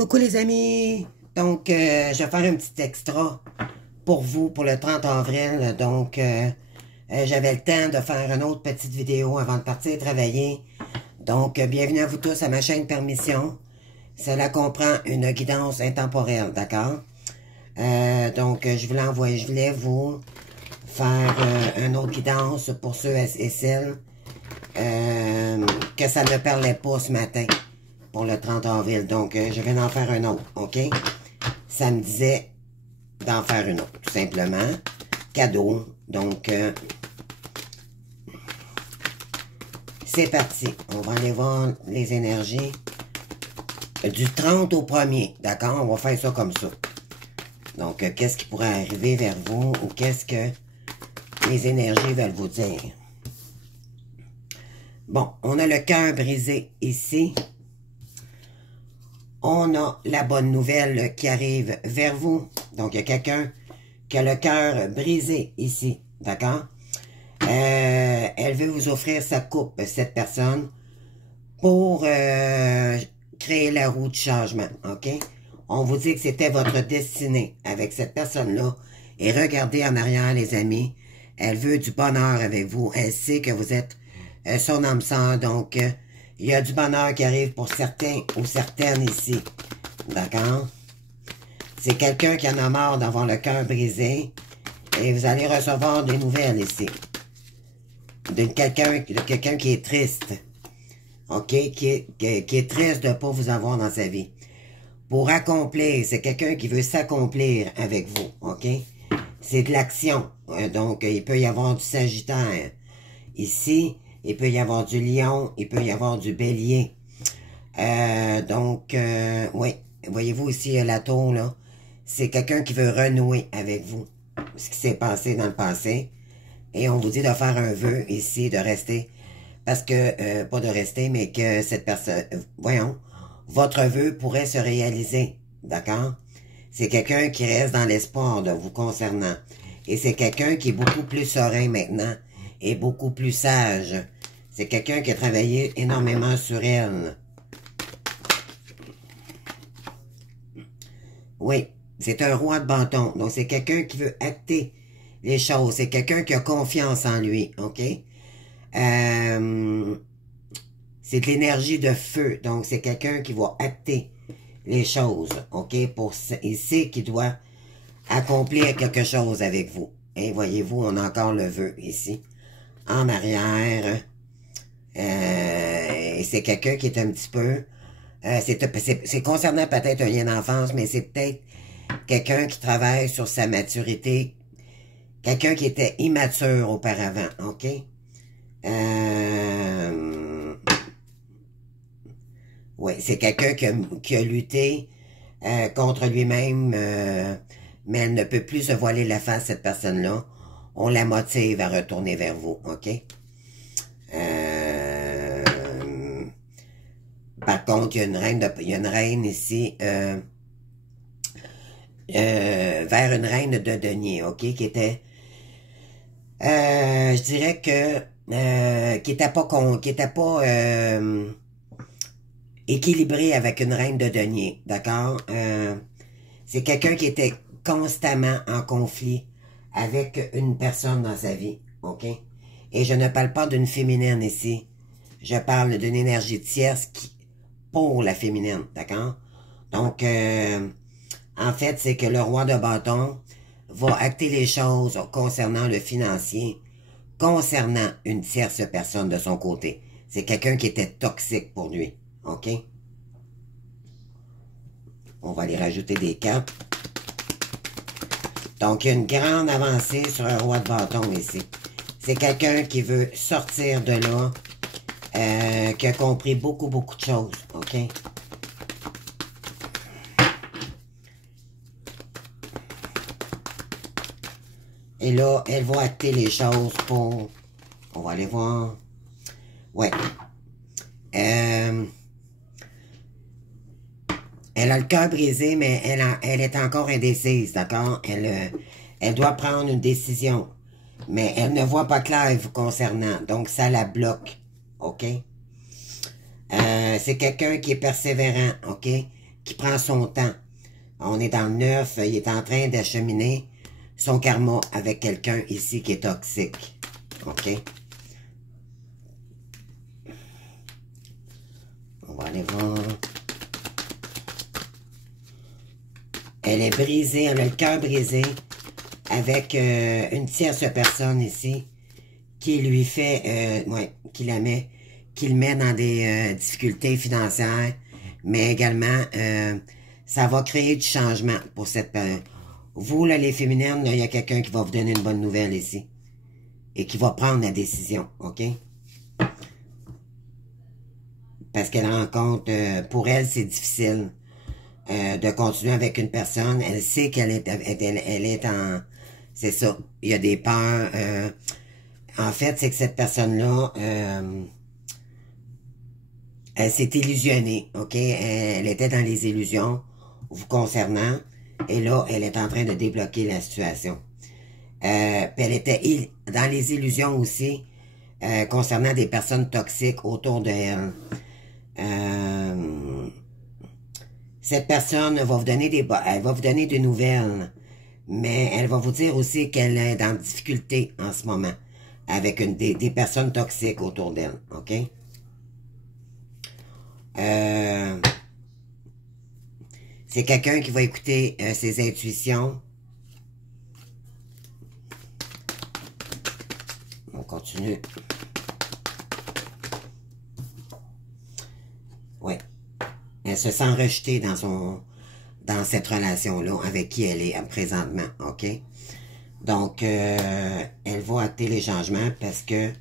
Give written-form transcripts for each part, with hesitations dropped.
Coucou les amis! Donc, je vais faire un petit extra pour vous pour le 30 avril. Donc, j'avais le temps de faire une autre petite vidéo avant de partir travailler. Donc, bienvenue à vous tous à ma chaîne Permission. Cela comprend une guidance intemporelle, d'accord? Donc, je voulais vous faire une autre guidance pour ceux et celles que ça ne parlait pas ce matin pour le 30 avril. Donc, je vais en faire un autre, OK? Ça me disait d'en faire une autre, tout simplement. Cadeau. Donc, c'est parti. On va aller voir les énergies du 30 au 1er, d'accord? On va faire ça comme ça. Donc, qu'est-ce qui pourrait arriver vers vous ou qu'est-ce que les énergies veulent vous dire? Bon, on a le cœur brisé ici. On a la bonne nouvelle qui arrive vers vous. Donc, il y a quelqu'un qui a le cœur brisé ici, d'accord? Elle veut vous offrir sa coupe, cette personne, pour créer la roue de changement, OK? On vous dit que c'était votre destinée avec cette personne-là. Et regardez en arrière, les amis. Elle veut du bonheur avec vous. Elle sait que vous êtes son âme sœur. Donc, il y a du bonheur qui arrive pour certains ou certaines ici. D'accord? C'est quelqu'un qui en a marre d'avoir le cœur brisé. Et vous allez recevoir des nouvelles ici. De quelqu'un qui est triste. OK? Qui est triste de ne pas vous avoir dans sa vie. Pour accomplir, c'est quelqu'un qui veut s'accomplir avec vous. OK? C'est de l'action. Donc, il peut y avoir du Sagittaire. Ici, il peut y avoir du Lion. Il peut y avoir du Bélier. Oui. Voyez-vous ici, la tour, là. C'est quelqu'un qui veut renouer avec vous. Ce qui s'est passé dans le passé. Et on vous dit de faire un vœu ici, de rester. Parce que, pas de rester, mais que cette personne, voyons, votre vœu pourrait se réaliser. D'accord? C'est quelqu'un qui reste dans l'espoir de vous concernant. Et c'est quelqu'un qui est beaucoup plus serein maintenant. Et beaucoup plus sage. C'est quelqu'un qui a travaillé énormément sur elle. Oui, c'est un roi de bâton. Donc, c'est quelqu'un qui veut acter les choses. C'est quelqu'un qui a confiance en lui, OK? C'est de l'énergie de feu. Donc, c'est quelqu'un qui va acter les choses, OK? Il sait qu'il doit accomplir quelque chose avec vous. Et voyez-vous, on a encore le vœu ici. En arrière. Et c'est quelqu'un qui est un petit peu... c'est concernant peut-être un lien d'enfance, mais c'est peut-être quelqu'un qui travaille sur sa maturité. Quelqu'un qui était immature auparavant, OK? Oui, c'est quelqu'un qui a lutté contre lui-même, mais elle ne peut plus se voiler la face, cette personne-là. On la motive à retourner vers vous, OK? Par contre, il y a une reine ici, vers une reine de denier, OK? Qui était, je dirais que, qui était pas équilibré avec une reine de denier, d'accord? C'est quelqu'un qui était constamment en conflit avec une personne dans sa vie, OK? Et je ne parle pas d'une féminine ici. Je parle d'une énergie tierce pour la féminine, d'accord? Donc, en fait, c'est que le roi de bâton va acter les choses concernant le financier, concernant une tierce personne de son côté. C'est quelqu'un qui était toxique pour lui, OK? On va aller rajouter des cartes. Donc, il y a une grande avancée sur un roi de bâton ici. C'est quelqu'un qui veut sortir de là, qui a compris beaucoup de choses, OK? Et là, elle va acter les choses pour... On va aller voir. Ouais. Elle a le cœur brisé, mais elle est encore indécise, d'accord? Elle doit prendre une décision. Mais elle ne voit pas clair vous concernant. Donc, ça la bloque. OK? C'est quelqu'un qui est persévérant. OK? qui prend son temps. On est dans le 9, il est en train d'acheminer son karma avec quelqu'un ici qui est toxique. OK? On va aller voir. Elle est brisée, elle a le cœur brisé avec une tierce personne ici qui lui fait, qui le met dans des difficultés financières, mais également, ça va créer du changement pour cette période. Vous, là, les féminines, il y a quelqu'un qui va vous donner une bonne nouvelle ici et qui va prendre la décision, OK? Parce qu'elle rencontre, pour elle, c'est difficile de continuer avec une personne. Elle sait qu'elle est, elle est en... C'est ça. Il y a des peurs. En fait, c'est que cette personne-là, elle s'est illusionnée, OK? Elle était dans les illusions vous concernant. Et là, elle est en train de débloquer la situation. Puis elle était dans les illusions aussi concernant des personnes toxiques autour de elle. Cette personne va vous donner elle va vous donner des nouvelles, mais elle va vous dire aussi qu'elle est dans difficulté en ce moment avec des personnes toxiques autour d'elle, OK? C'est quelqu'un qui va écouter ses intuitions. On continue. Ouais. Elle se sent rejetée dans cette relation-là avec qui elle est présentement, OK? Donc, elle va acter les changements parce que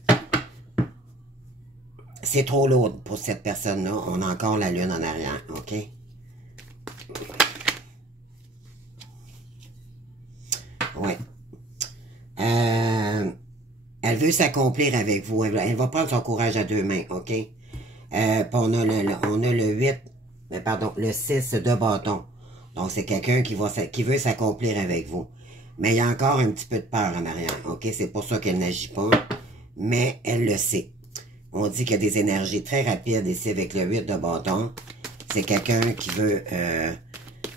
c'est trop lourd pour cette personne-là. On a encore la lune en arrière, OK? Ouais. Elle veut s'accomplir avec vous. Elle va prendre son courage à deux mains, OK? Puis on a le 8, pardon, le 6 de bâton. Donc, c'est quelqu'un qui veut s'accomplir avec vous. Mais il y a encore un petit peu de peur en arrière, OK? C'est pour ça qu'elle n'agit pas, mais elle le sait. On dit qu'il y a des énergies très rapides ici avec le 8 de bâton. C'est quelqu'un qui veut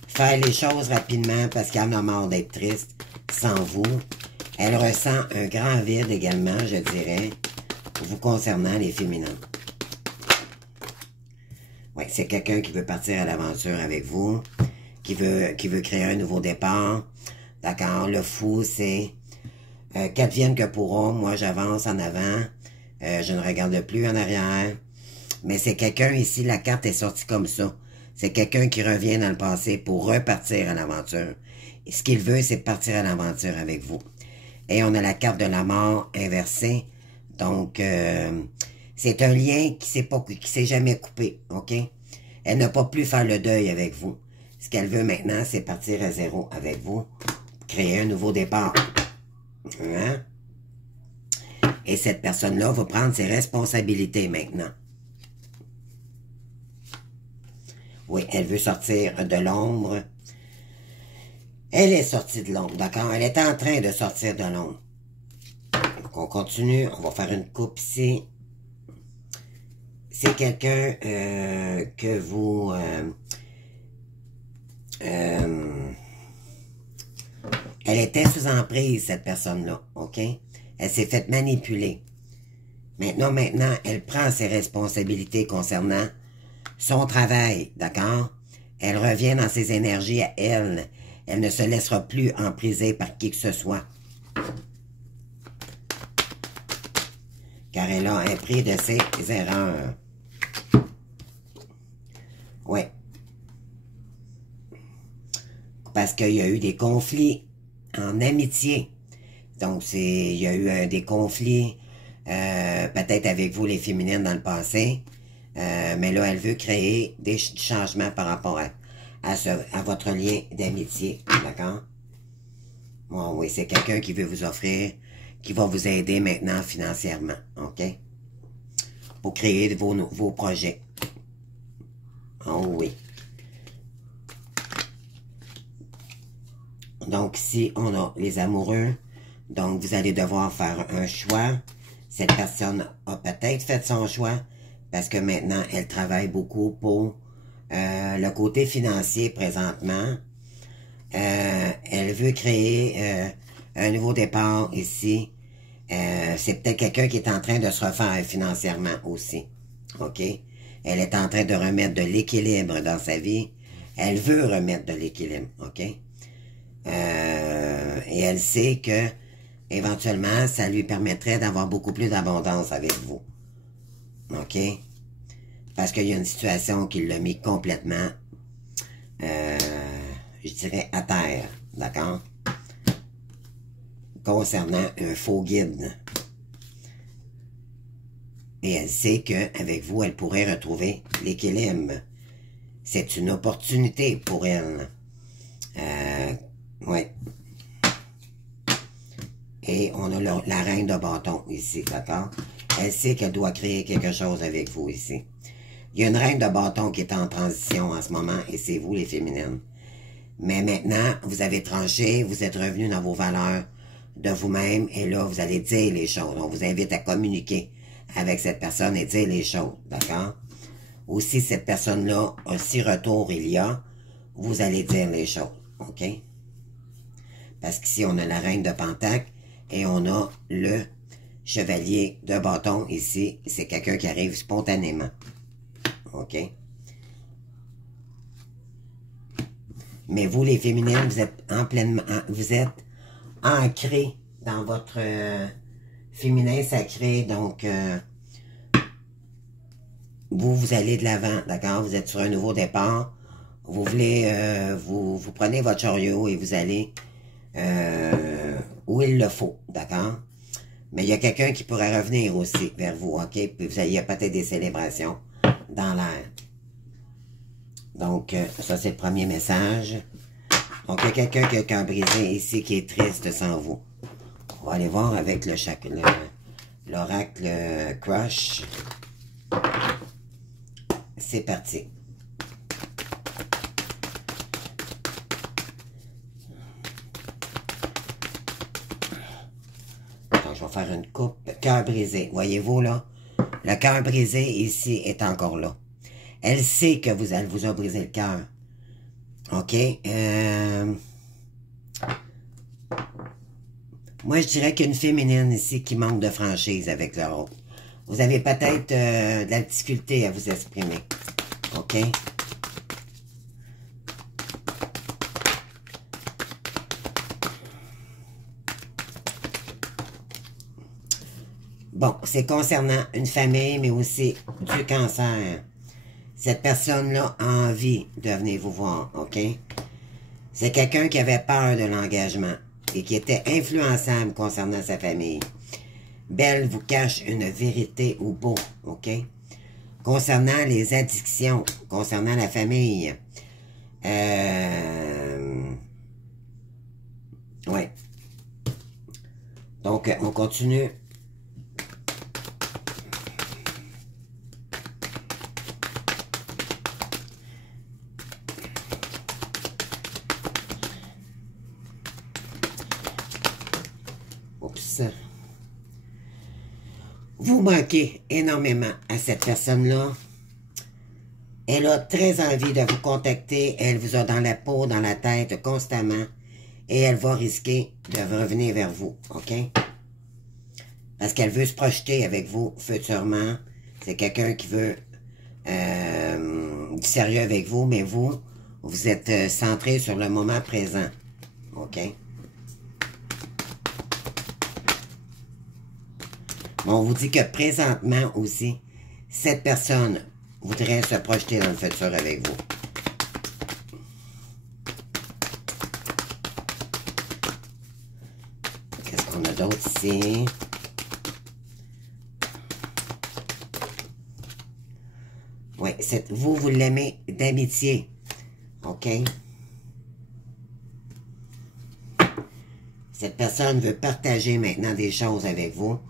faire les choses rapidement parce qu'elle en a marre d'être triste sans vous. Elle ressent un grand vide également, je dirais, vous concernant les féminins. Oui, c'est quelqu'un qui veut partir à l'aventure avec vous, qui veut créer un nouveau départ. D'accord, le fou, c'est qu'advienne que pourra, moi j'avance en avant, je ne regarde plus en arrière. Mais c'est quelqu'un ici, la carte est sortie comme ça. C'est quelqu'un qui revient dans le passé pour repartir à l'aventure. Et ce qu'il veut, c'est partir à l'aventure avec vous. Et on a la carte de la mort inversée. Donc, c'est un lien qui s'est jamais coupé, OK? Elle n'a pas pu faire le deuil avec vous. Ce qu'elle veut maintenant, c'est partir à zéro avec vous. Créer un nouveau départ. Hein? Et cette personne-là va prendre ses responsabilités maintenant. Oui, elle veut sortir de l'ombre. Elle est sortie de l'ombre, d'accord? Elle est en train de sortir de l'ombre. Donc, on continue. On va faire une coupe ici. C'est quelqu'un que vous... elle était sous emprise, cette personne-là, OK? Elle s'est faite manipuler. Maintenant, elle prend ses responsabilités concernant son travail, d'accord? Elle revient dans ses énergies à elle. Elle ne se laissera plus empriser par qui que ce soit. Car elle a appris de ses erreurs. Ouais. Parce qu'il y a eu des conflits en amitié. Donc, il y a eu des conflits, peut-être avec vous, les féminines, dans le passé. Mais là, elle veut créer des changements par rapport à votre lien d'amitié. D'accord? Bon, oui, c'est quelqu'un qui veut vous offrir, qui va vous aider maintenant financièrement. OK? Pour créer vos projets. Oh oui. Donc, ici, on a les amoureux. Donc, vous allez devoir faire un choix. Cette personne a peut-être fait son choix parce que maintenant, elle travaille beaucoup pour le côté financier présentement. Elle veut créer un nouveau départ ici. C'est peut-être quelqu'un qui est en train de se refaire financièrement aussi. OK? Elle est en train de remettre de l'équilibre dans sa vie. Elle veut remettre de l'équilibre. OK? Et elle sait que éventuellement, ça lui permettrait d'avoir beaucoup plus d'abondance avec vous. OK? Parce qu'il y a une situation qui l'a mis complètement, je dirais, à terre. D'accord? Concernant un faux guide. Et elle sait qu'avec vous, elle pourrait retrouver l'équilibre. C'est une opportunité pour elle. Ouais. Et on a la reine de bâton ici, d'accord? Elle sait qu'elle doit créer quelque chose avec vous ici. Il y a une reine de bâton qui est en transition en ce moment, et c'est vous les féminines. Mais maintenant, vous avez tranché, vous êtes revenu dans vos valeurs de vous-même, et là, vous allez dire les choses. On vous invite à communiquer avec cette personne et dire les choses, d'accord? Aussi, cette personne-là, si retour il y a, vous allez dire les choses, ok? Parce qu'ici, on a la reine de Pentacle et on a le chevalier de bâton ici. C'est quelqu'un qui arrive spontanément, ok? Mais vous, les féminines, vous êtes vous êtes ancrés dans votre féminin sacré, donc vous allez de l'avant, d'accord? Vous êtes sur un nouveau départ. Vous voulez, vous prenez votre chariot et vous allez où il le faut, d'accord? Mais il y a quelqu'un qui pourrait revenir aussi vers vous, ok? Puis vous allez peut-être des célébrations dans l'air. Donc, ça c'est le premier message. Donc, il y a quelqu'un qui a le cœur brisé ici, qui est triste sans vous. On va aller voir avec l'oracle Crush. C'est parti. Donc, je vais faire une coupe. Cœur brisé. Voyez-vous là? Le cœur brisé ici est encore là. Elle sait que elle vous a brisé le cœur. OK? Moi, je dirais qu'une féminine ici qui manque de franchise avec l'autre. Vous avez peut-être de la difficulté à vous exprimer. OK? Bon, c'est concernant une famille, mais aussi du cancer. Cette personne-là a envie de venir vous voir, OK? C'est quelqu'un qui avait peur de l'engagement et qui était influençable concernant sa famille. Belle vous cache une vérité au bout, OK? Concernant les addictions, concernant la famille. Ouais. Donc, on continue. Oups. Vous manquez énormément à cette personne-là. Elle a très envie de vous contacter. Elle vous a dans la peau, dans la tête constamment. Et elle va risquer de revenir vers vous. OK? Parce qu'elle veut se projeter avec vous futurement. C'est quelqu'un qui veut du sérieux avec vous. Mais vous êtes centré sur le moment présent. OK? Bon, on vous dit que présentement aussi, cette personne voudrait se projeter dans le futur avec vous. Qu'est-ce qu'on a d'autre ici? Oui, vous l'aimez d'amitié. OK? Cette personne veut partager maintenant des choses avec vous.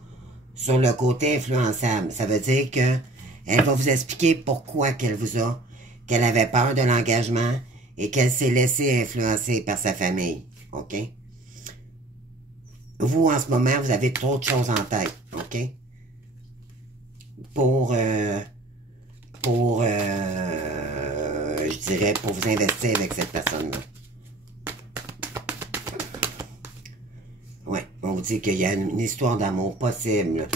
Sur le côté influençable, ça veut dire que elle va vous expliquer pourquoi qu'elle avait peur de l'engagement et qu'elle s'est laissée influencer par sa famille. OK? Vous, en ce moment, vous avez trop de choses en tête. OK? Pour je dirais, pour vous investir avec cette personne-là. Ouais, on vous dit qu'il y a une histoire d'amour possible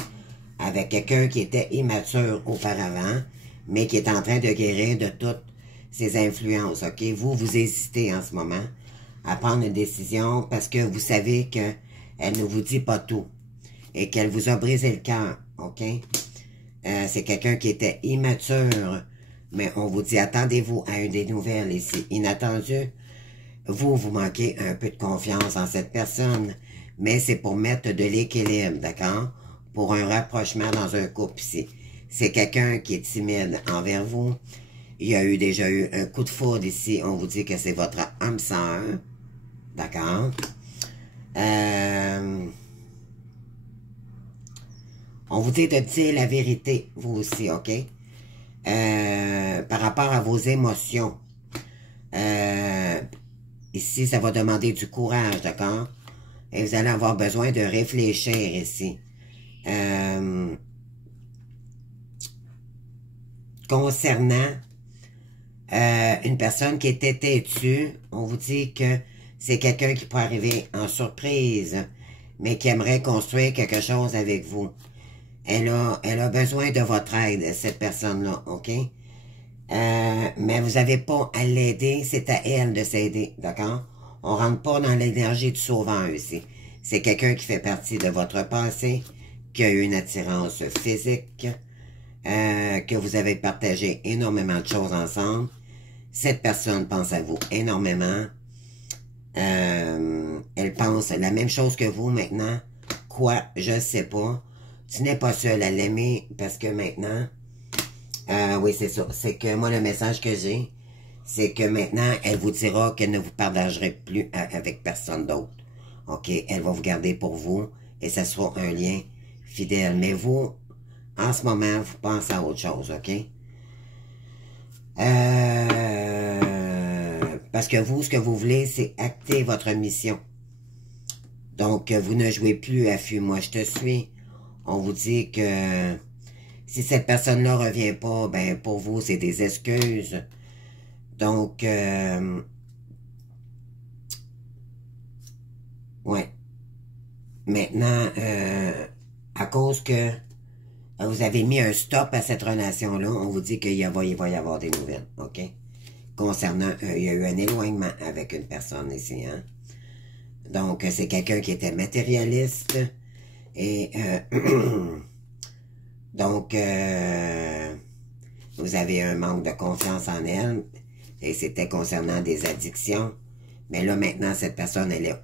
avec quelqu'un qui était immature auparavant, mais qui est en train de guérir de toutes ses influences, ok? Vous, vous hésitez en ce moment à prendre une décision parce que vous savez qu'elle ne vous dit pas tout et qu'elle vous a brisé le cœur, ok? C'est quelqu'un qui était immature, mais on vous dit, attendez-vous à une des nouvelles ici. Inattendu, vous manquez un peu de confiance en cette personne, mais c'est pour mettre de l'équilibre, d'accord? Pour un rapprochement dans un couple ici. C'est quelqu'un qui est timide envers vous. Il y a déjà eu un coup de foudre ici. On vous dit que c'est votre âme sœur, d'accord? On vous dit de dire la vérité, vous aussi, ok? Par rapport à vos émotions. Ici, ça va demander du courage, d'accord? Et vous allez avoir besoin de réfléchir ici. Concernant une personne qui était têtue, on vous dit que c'est quelqu'un qui peut arriver en surprise, mais qui aimerait construire quelque chose avec vous. Elle a besoin de votre aide, cette personne-là, ok? Mais vous n'avez pas à l'aider, c'est à elle de s'aider, d'accord? On rentre pas dans l'énergie du sauveur ici. C'est quelqu'un qui fait partie de votre passé, qui a eu une attirance physique, que vous avez partagé énormément de choses ensemble. Cette personne pense à vous énormément. Elle pense la même chose que vous maintenant. Quoi? Je sais pas. Tu n'es pas seul à l'aimer parce que maintenant... oui, c'est ça. C'est que moi, le message que j'ai, c'est que maintenant, elle vous dira qu'elle ne vous partagerait plus avec personne d'autre. OK? Elle va vous garder pour vous et ça sera un lien fidèle. Mais vous, en ce moment, vous pensez à autre chose, OK? Parce que vous, ce que vous voulez, c'est acter votre mission. Donc, vous ne jouez plus à fuis-moi, je te suis. On vous dit que si cette personne-là revient pas, ben pour vous, c'est des excuses. Donc, ouais. Maintenant, à cause que vous avez mis un stop à cette relation-là, on vous dit qu'il va y avoir des nouvelles, OK? Concernant, il y a eu un éloignement avec une personne ici, hein? Donc, c'est quelqu'un qui était matérialiste et... donc, vous avez un manque de confiance en elle et c'était concernant des addictions. Mais là, maintenant, cette personne, elle a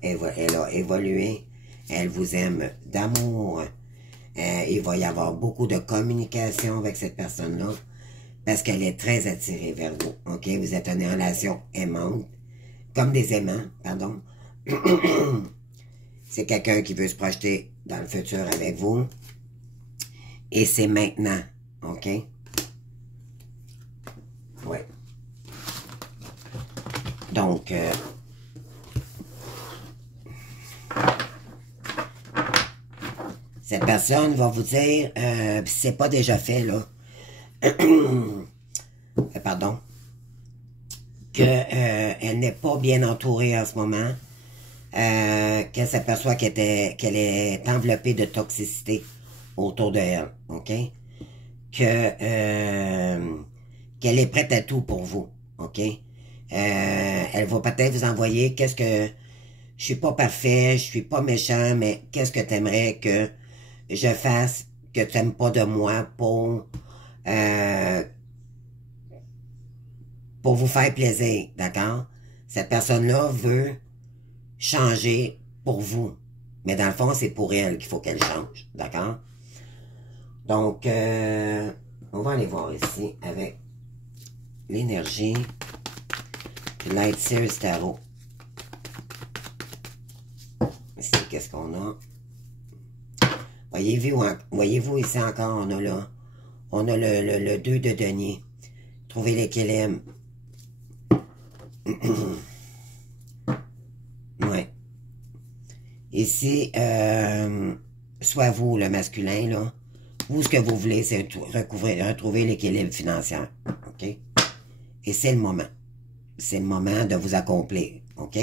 évolué. Elle vous aime d'amour. Il va y avoir beaucoup de communication avec cette personne-là parce qu'elle est très attirée vers vous. OK? Vous êtes en relation aimante, comme des aimants, pardon. C'est quelqu'un qui veut se projeter dans le futur avec vous. Et c'est maintenant, OK? Ouais. Donc, cette personne va vous dire, c'est pas déjà fait, là, pardon, que elle n'est pas bien entourée en ce moment, qu'elle s'aperçoit qu'elle est enveloppée de toxicité autour de elle, OK? Qu'elle est prête à tout pour vous, OK? Elle va peut-être vous envoyer qu'est-ce que... Je suis pas parfait, je suis pas méchant, mais qu'est-ce que t'aimerais que je fasse que t'aimes pas de moi pour vous faire plaisir, d'accord? Cette personne-là veut changer pour vous, mais dans le fond, c'est pour elle qu'il faut qu'elle change, d'accord? Donc, on va aller voir ici avec l'énergie du Light Series Tarot. Ici, qu'est-ce qu'on a? Voyez-vous ici encore, on a le 2 de denier. Trouvez l'équilibre. Ouais. Ici, soit vous, le masculin, là, vous, ce que vous voulez, c'est retrouver l'équilibre financier. OK? Et c'est le moment. c'est le moment de vous accomplir, OK?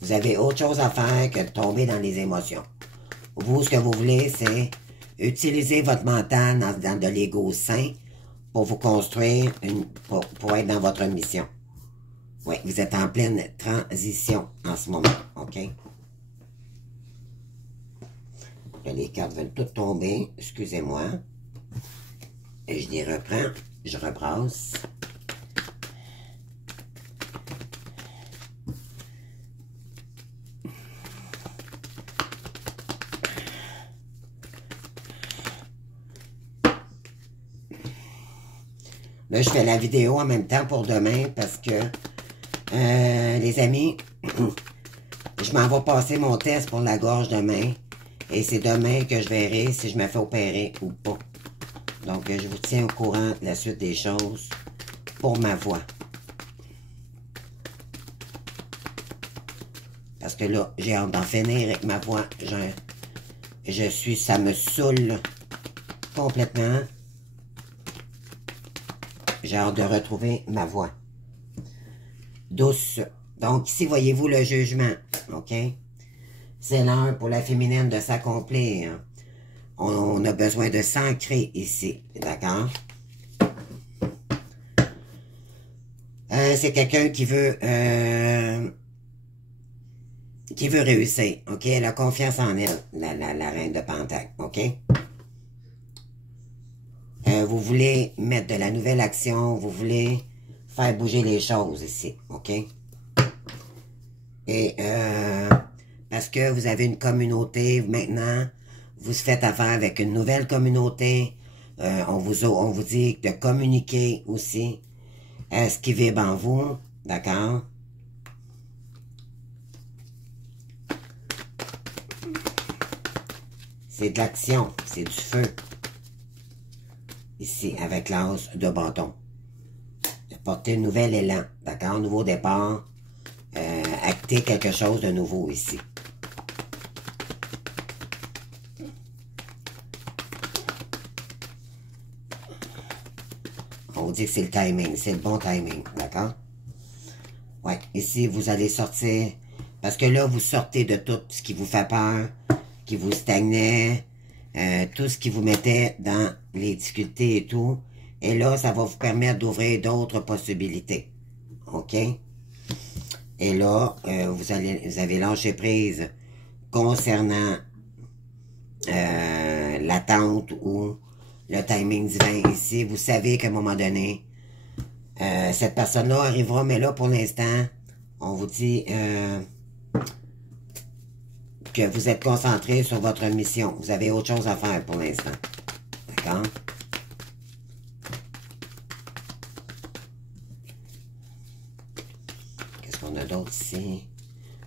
Vous avez autre chose à faire que de tomber dans les émotions. Vous, ce que vous voulez, c'est utiliser votre mental dans de l'ego sain pour vous construire, pour être dans votre mission. Oui, vous êtes en pleine transition en ce moment, OK? Là, les cartes veulent toutes tomber, excusez-moi. Et je les reprends, je rebrasse. Là, je fais la vidéo en même temps pour demain parce que, les amis, je m'en vais passer mon test pour la gorge demain. Et c'est demain que je verrai si je me fais opérer ou pas. Donc, je vous tiens au courant de la suite des choses pour ma voix. Parce que là, j'ai hâte d'en finir avec ma voix. Ça me saoule complètement. J'ai hâte de retrouver ma voix. Douce. Donc, ici, voyez-vous le jugement. OK? C'est l'heure pour la féminine de s'accomplir. On a besoin de s'ancrer ici. D'accord? C'est quelqu'un qui veut réussir. OK? Elle a confiance en elle, la reine de Pentacle. OK? Vous voulez mettre de la nouvelle action. Vous voulez faire bouger les choses ici. OK? Et parce que vous avez une communauté maintenant, vous faites affaire avec une nouvelle communauté. On vous dit de communiquer aussi ce qui vibre en vous. D'accord? C'est de l'action, c'est du feu. Ici, avec l'as de bâton. De porter un nouvel élan. D'accord? Nouveau départ. Acter quelque chose de nouveau ici. On vous dit que c'est le timing, c'est le bon timing, d'accord? Ouais, ici, vous allez sortir, parce que là, vous sortez de tout ce qui vous fait peur, qui vous stagnait, tout ce qui vous mettait dans les difficultés et tout. Et là, ça va vous permettre d'ouvrir d'autres possibilités, OK? Et là, vous avez lâché prise concernant l'attente ou le timing divin ici. Vous savez qu'à un moment donné, cette personne-là arrivera, mais là, pour l'instant, on vous dit que vous êtes concentré sur votre mission. Vous avez autre chose à faire pour l'instant. D'accord? Qu'est-ce qu'on a d'autre ici?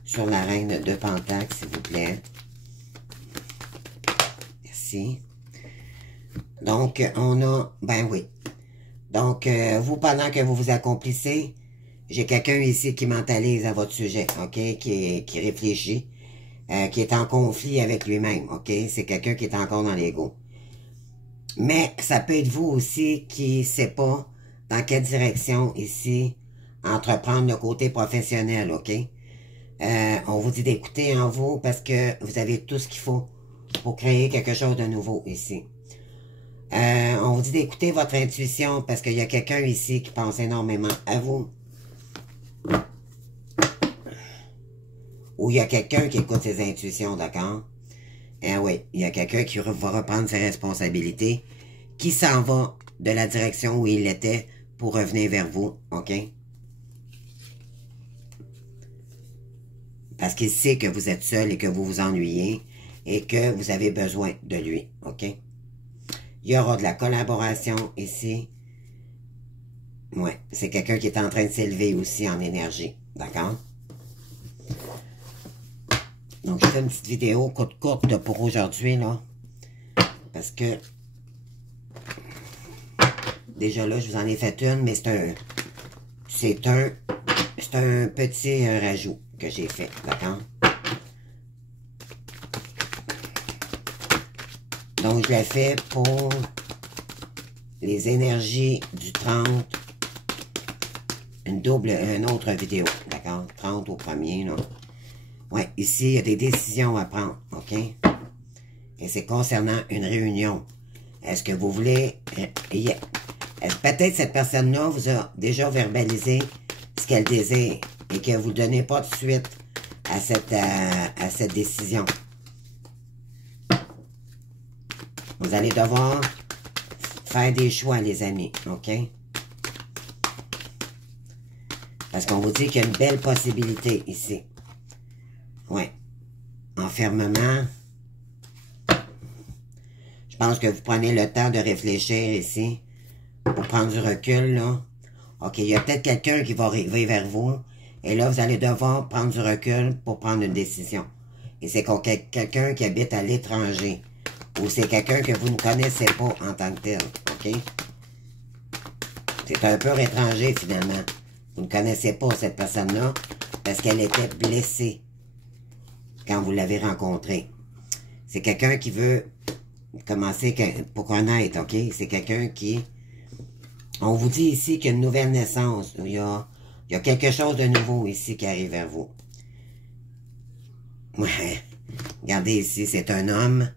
Sur la reine de Pentacle, s'il vous plaît. Merci. Donc, on a... Ben oui. Donc, vous, pendant que vous vous accomplissez, j'ai quelqu'un ici qui mentalise à votre sujet, OK? Qui réfléchit, qui est en conflit avec lui-même, OK? C'est quelqu'un qui est encore dans l'ego. Mais ça peut être vous aussi qui ne sait pas dans quelle direction ici entreprendre le côté professionnel, OK? On vous dit d'écouter en vous parce que vous avez tout ce qu'il faut pour créer quelque chose de nouveau ici. On vous dit d'écouter votre intuition parce qu'il y a quelqu'un ici qui pense énormément à vous. Ou il y a quelqu'un qui écoute ses intuitions, d'accord? Oui, il y a quelqu'un qui va reprendre ses responsabilités, qui s'en va de la direction où il était pour revenir vers vous, OK? Parce qu'il sait que vous êtes seul et que vous vous ennuyez et que vous avez besoin de lui, OK? Il y aura de la collaboration ici. Ouais, c'est quelqu'un qui est en train de s'élever aussi en énergie, d'accord? Donc, je fais une petite vidéo courte pour aujourd'hui, là. Parce que... Déjà là, je vous en ai fait une, mais c'est un petit rajout que j'ai fait, d'accord? Donc, je l'ai fait pour les énergies du 30, une autre vidéo, d'accord? 30 au premier, là. Ouais, ici, il y a des décisions à prendre, OK? Et c'est concernant une réunion. Est-ce que vous voulez... Peut-être cette personne-là vous a déjà verbalisé ce qu'elle désire et que vous ne donnez pas de suite à cette décision. Vous allez devoir faire des choix, les amis, OK? Parce qu'on vous dit qu'il y a une belle possibilité ici. Ouais. Enfermement. Je pense que vous prenez le temps de réfléchir ici. Pour prendre du recul, là. OK, il y a peut-être quelqu'un qui va arriver vers vous. Et là, vous allez devoir prendre du recul pour prendre une décision. Et c'est quelqu'un qui habite à l'étranger. Ou c'est quelqu'un que vous ne connaissez pas en tant que tel. OK? C'est un peu étranger, finalement. Vous ne connaissez pas cette personne-là parce qu'elle était blessée quand vous l'avez rencontrée. C'est quelqu'un qui veut commencer pour connaître, OK? C'est quelqu'un qui... On vous dit ici qu'il y a une nouvelle naissance. Il y a quelque chose de nouveau ici qui arrive vers vous. Ouais. Regardez ici, c'est un homme,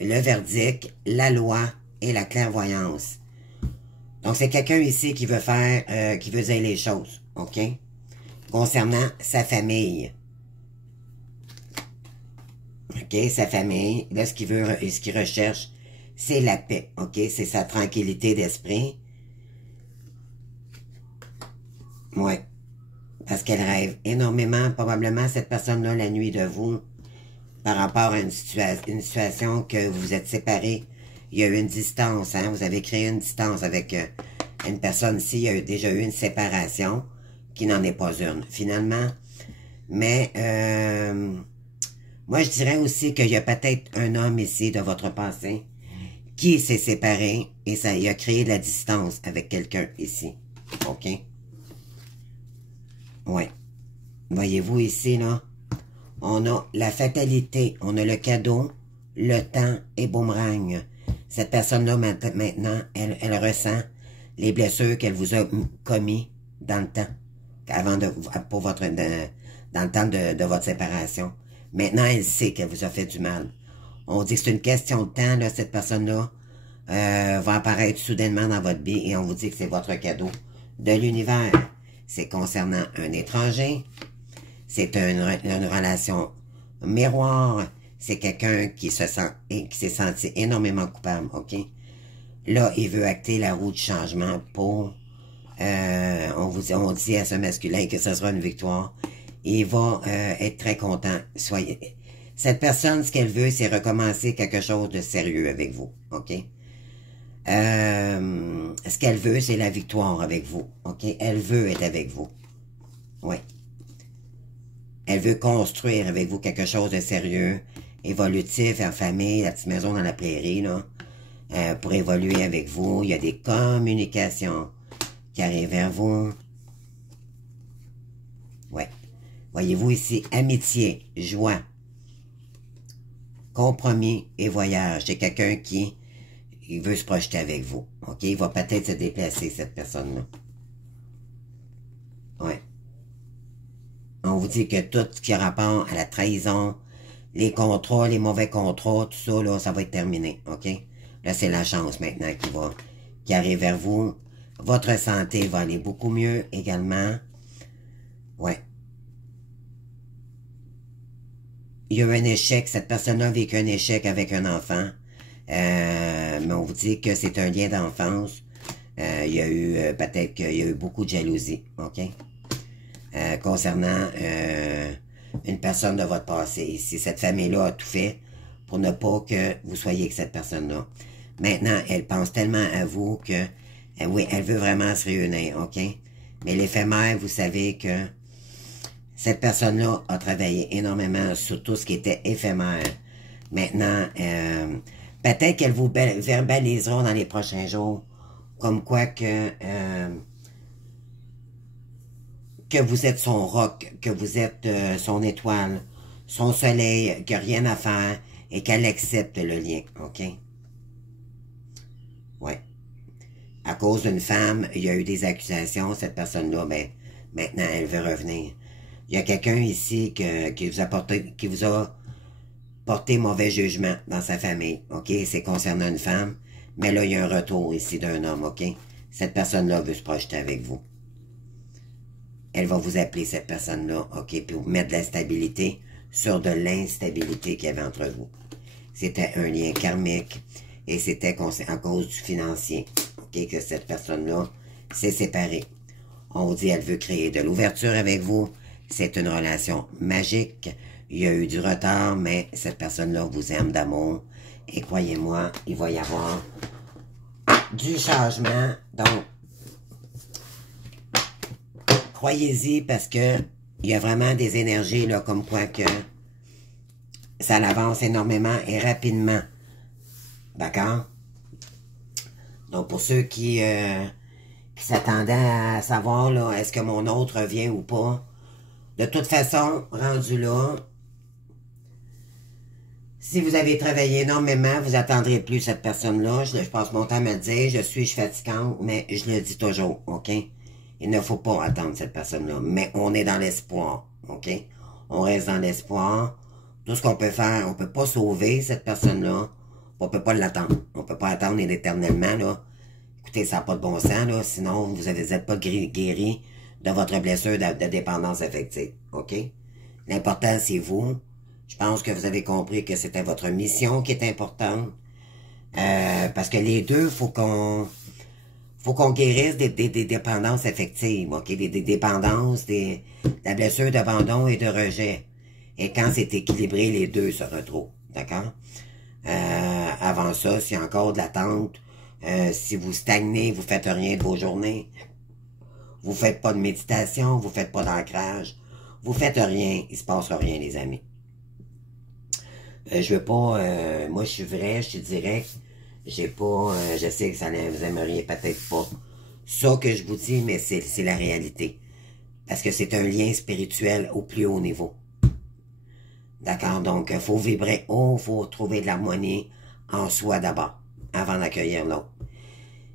le verdict, la loi et la clairvoyance. Donc, c'est quelqu'un ici qui veut faire, qui veut dire les choses, OK? Concernant sa famille. OK, sa famille. Là, ce qu'il veut et ce qu'il recherche, c'est la paix, OK? C'est sa tranquillité d'esprit. Ouais. Parce qu'elle rêve énormément, probablement, cette personne-là, la nuit de vous, par rapport à une situation que vous êtes séparés. Il y a eu une distance, hein? Vous avez créé une distance avec une personne ici. Il y a déjà eu une séparation qui n'en est pas une, finalement. Mais, moi, je dirais aussi qu'il y a peut-être un homme ici de votre passé qui s'est séparé et ça, il a créé de la distance avec quelqu'un ici. OK? Ouais. Voyez-vous ici, là? On a la fatalité, on a le cadeau, le temps et boomerang. Cette personne-là, maintenant, elle ressent les blessures qu'elle vous a commis dans le temps, dans le temps de votre séparation. Maintenant, elle sait qu'elle vous a fait du mal. On dit que c'est une question de temps, là, cette personne-là va apparaître soudainement dans votre vie et on vous dit que c'est votre cadeau de l'univers. C'est concernant un étranger. C'est une relation miroir. C'est quelqu'un qui s'est senti énormément coupable, OK? Là, il veut acter la roue du changement pour... on dit à ce masculin que ce sera une victoire. Il va être très content. Cette personne, ce qu'elle veut, c'est recommencer quelque chose de sérieux avec vous, OK? Ce qu'elle veut, c'est la victoire avec vous, OK? Elle veut être avec vous. Oui. Elle veut construire avec vous quelque chose de sérieux, évolutif, en famille, la petite maison dans la prairie, là, pour évoluer avec vous. Il y a des communications qui arrivent vers vous. Ouais. Voyez-vous ici, amitié, joie, compromis et voyage. C'est quelqu'un qui veut se projeter avec vous. OK? Il va peut-être se déplacer, cette personne-là. Ouais. On vous dit que tout ce qui a rapport à la trahison, les contrats, les mauvais contrats, tout ça, là, ça va être terminé. OK? Là, c'est la chance maintenant qui arrive vers vous. Votre santé va aller beaucoup mieux également. Ouais. Il y a eu un échec. Cette personne-là a vécu un échec avec un enfant. Mais on vous dit que c'est un lien d'enfance. Il y a eu, peut-être qu'il y a eu beaucoup de jalousie. OK? Concernant une personne de votre passé. Ici, cette famille-là a tout fait pour ne pas que vous soyez avec cette personne-là. Maintenant, elle pense tellement à vous que, oui, elle veut vraiment se réunir, OK? Mais l'éphémère, vous savez que cette personne-là a travaillé énormément sur tout ce qui était éphémère. Maintenant, peut-être qu'elle vous verbalisera dans les prochains jours, comme quoi que vous êtes son roc, que vous êtes son étoile, son soleil, qu'il n'y a rien à faire et qu'elle accepte le lien, OK? Ouais. À cause d'une femme, il y a eu des accusations. Cette personne-là, ben, maintenant, elle veut revenir. Il y a quelqu'un ici qui vous a porté mauvais jugement dans sa famille. OK? C'est concernant une femme. Mais là, il y a un retour ici d'un homme. OK? Cette personne-là veut se projeter avec vous. Elle va vous appeler, cette personne-là. OK? Puis vous mettre de la stabilité sur de l'instabilité qu'il y avait entre vous. C'était un lien karmique. Et c'était à cause du financier. OK? Que cette personne-là s'est séparée. On vous dit, elle veut créer de l'ouverture avec vous. C'est une relation magique. Il y a eu du retard, mais cette personne-là vous aime d'amour. Et croyez-moi, il va y avoir du changement. Donc, croyez-y parce que il y a vraiment des énergies là, comme quoi que ça avance énormément et rapidement. D'accord? Donc, pour ceux qui s'attendaient à savoir là, est-ce que mon autre revient ou pas, de toute façon, rendu là, si vous avez travaillé énormément, vous attendrez plus cette personne-là. Je passe mon temps à me dire, je suis fatigante, mais je le dis toujours, OK? Il ne faut pas attendre cette personne-là, mais on est dans l'espoir, OK? On reste dans l'espoir. Tout ce qu'on peut faire, on peut pas sauver cette personne-là, on peut pas l'attendre. On peut pas attendre éternellement, là. Écoutez, ça n'a pas de bon sens, là, sinon vous n'êtes pas guéri de votre blessure de dépendance affective, OK? L'important, c'est vous. Je pense que vous avez compris que c'était votre mission qui est importante. Parce que les deux, faut qu'on guérisse des dépendances affectives, OK? Des dépendances, de la blessure d'abandon et de rejet. Et quand c'est équilibré, les deux se retrouvent, d'accord? Avant ça, s'il y a encore de l'attente, si vous stagnez, vous faites rien de vos journées, vous faites pas de méditation, vous faites pas d'ancrage, vous faites rien, il se passera rien, les amis. Je veux pas, moi je suis vrai, je suis direct, j'ai pas, je sais que ça vous aimeriez peut-être pas ça que je vous dis, mais c'est la réalité. Parce que c'est un lien spirituel au plus haut niveau. D'accord? Donc, il faut vibrer haut, il faut trouver de l'harmonie en soi d'abord, avant d'accueillir l'autre.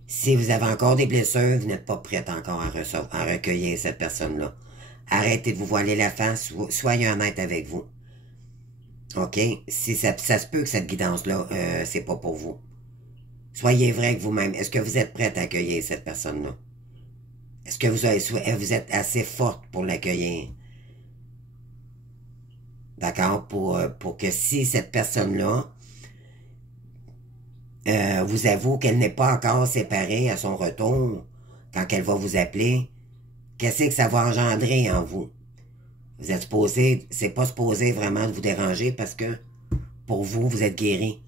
Si vous avez encore des blessures, vous n'êtes pas prête encore à recueillir cette personne-là. Arrêtez de vous voiler la face, soyez honnête avec vous. OK? Si ça se peut que cette guidance-là, c'est pas pour vous. Soyez vrai avec vous-même. Est-ce que vous êtes prête à accueillir cette personne-là? Est-ce que vous êtes assez forte pour l'accueillir? D'accord? Pour que si cette personne-là vous avoue qu'elle n'est pas encore séparée à son retour, quand elle va vous appeler, qu'est-ce que ça va engendrer en vous? Vous êtes supposé, c'est pas supposé vraiment de vous déranger parce que pour vous, vous êtes guéri.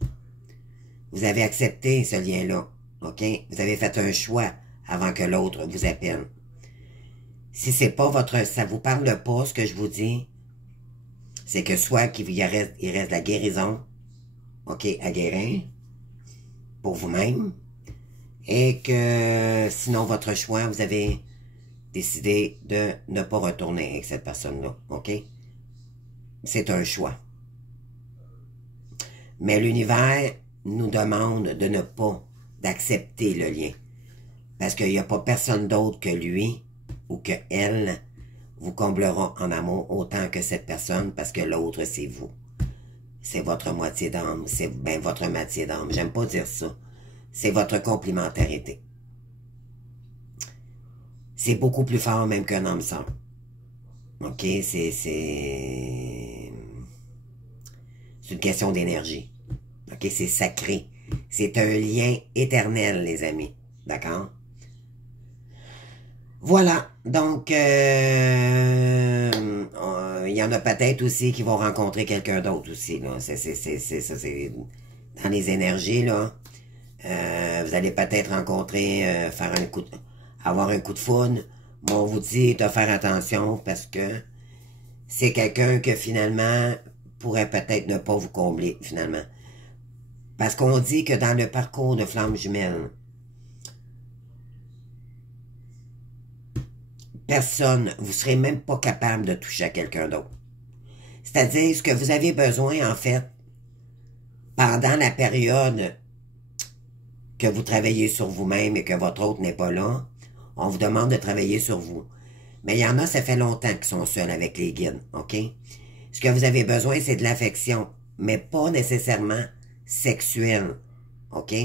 Vous avez accepté ce lien-là, OK? Vous avez fait un choix avant que l'autre vous appelle. Si c'est pas ça vous parle pas, ce que je vous dis, c'est que soit il reste la guérison, OK, à guérir, pour vous-même, et que sinon votre choix, vous avez décidé de ne pas retourner avec cette personne-là, OK? C'est un choix. Mais l'univers nous demande de ne pas, d'accepter le lien. Parce qu'il n'y a pas personne d'autre que lui ou que elle vous comblera en amour autant que cette personne parce que l'autre, c'est vous. C'est votre moitié d'âme, c'est votre moitié d'âme. J'aime pas dire ça. C'est votre complémentarité. C'est beaucoup plus fort même qu'un âme sœur. OK? C'est une question d'énergie. OK? C'est sacré. C'est un lien éternel, les amis. D'accord? Voilà. Donc, il y en a peut-être aussi qui vont rencontrer quelqu'un d'autre aussi. Là. C'est dans les énergies, là. Vous allez peut-être rencontrer, avoir un coup de foudre. Mais on vous dit de faire attention parce que c'est quelqu'un que finalement pourrait peut-être ne pas vous combler, finalement. Parce qu'on dit que dans le parcours de flamme jumelle, personne, vous serez même pas capable de toucher à quelqu'un d'autre. C'est-à-dire, ce que vous avez besoin, en fait, pendant la période que vous travaillez sur vous-même et que votre autre n'est pas là, on vous demande de travailler sur vous. Mais il y en a, ça fait longtemps qu'ils sont seuls avec les guides, OK? Ce que vous avez besoin, c'est de l'affection, mais pas nécessairement sexuelle, OK?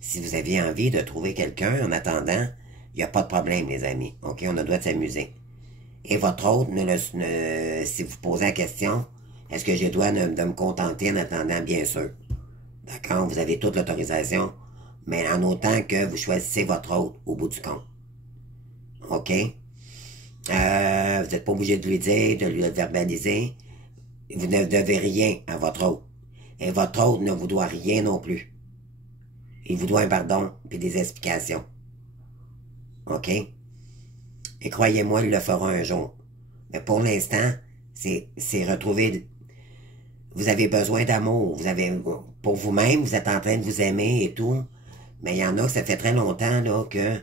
Si vous aviez envie de trouver quelqu'un en attendant, il n'y a pas de problème, les amis, OK? On a le droit de s'amuser. Et votre autre, si vous posez la question, est-ce que j'ai le droit de me contenter en attendant, bien sûr. D'accord? Vous avez toute l'autorisation, mais en autant que vous choisissez votre autre au bout du compte. OK? Vous n'êtes pas obligé de lui dire, de lui verbaliser. Vous ne devez rien à votre autre. Et votre autre ne vous doit rien non plus. Il vous doit un pardon puis des explications. OK? Et croyez-moi, il le fera un jour. Mais pour l'instant, c'est retrouver... Vous avez besoin d'amour. Vous avez... Pour vous-même, vous êtes en train de vous aimer et tout. Mais il y en a que ça fait très longtemps là que...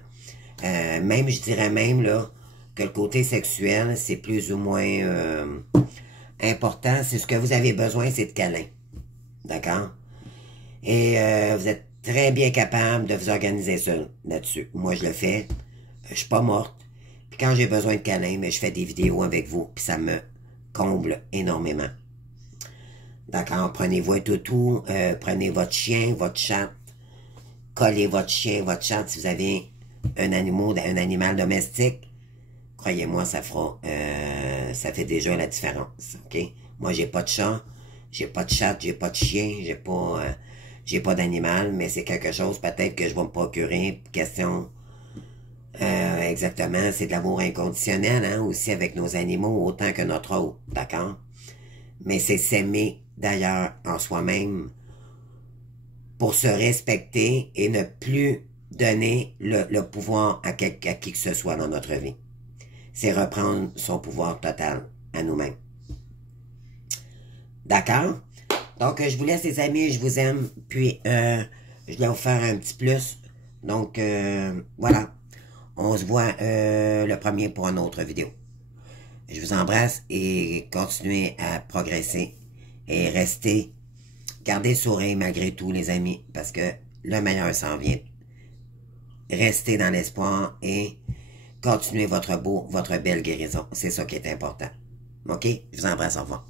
même, je dirais même là, que le côté sexuel, c'est plus ou moins important. C'est ce que vous avez besoin, c'est de câlin. D'accord? Et vous êtes très bien capable de vous organiser seul là-dessus. Moi, je le fais. Je suis pas morte. Puis quand j'ai besoin de câlin, mais je fais des vidéos avec vous. Puis ça me comble énormément. D'accord? Prenez-vous un toutou. Prenez votre chien, votre chat. Collez votre chien, votre chat. Si vous avez un animal domestique, croyez-moi, ça fait déjà la différence. OK? Moi, j'ai pas de chat. J'ai pas de chat, j'ai pas de chien, j'ai pas d'animal, mais c'est quelque chose peut-être que je vais me procurer. Question, exactement, c'est de l'amour inconditionnel, hein, aussi avec nos animaux, autant que notre autre, d'accord? Mais c'est s'aimer, d'ailleurs, en soi-même, pour se respecter et ne plus donner le pouvoir à qui que ce soit dans notre vie. C'est reprendre son pouvoir total à nous-mêmes. D'accord? Donc, je vous laisse, les amis, je vous aime. Puis, je vais vous faire un petit plus. Donc, voilà. On se voit le premier pour une autre vidéo. Je vous embrasse et continuez à progresser. Et gardez le sourire malgré tout, les amis, parce que le meilleur s'en vient. Restez dans l'espoir et continuez votre belle guérison. C'est ça qui est important. OK? Je vous embrasse, au revoir.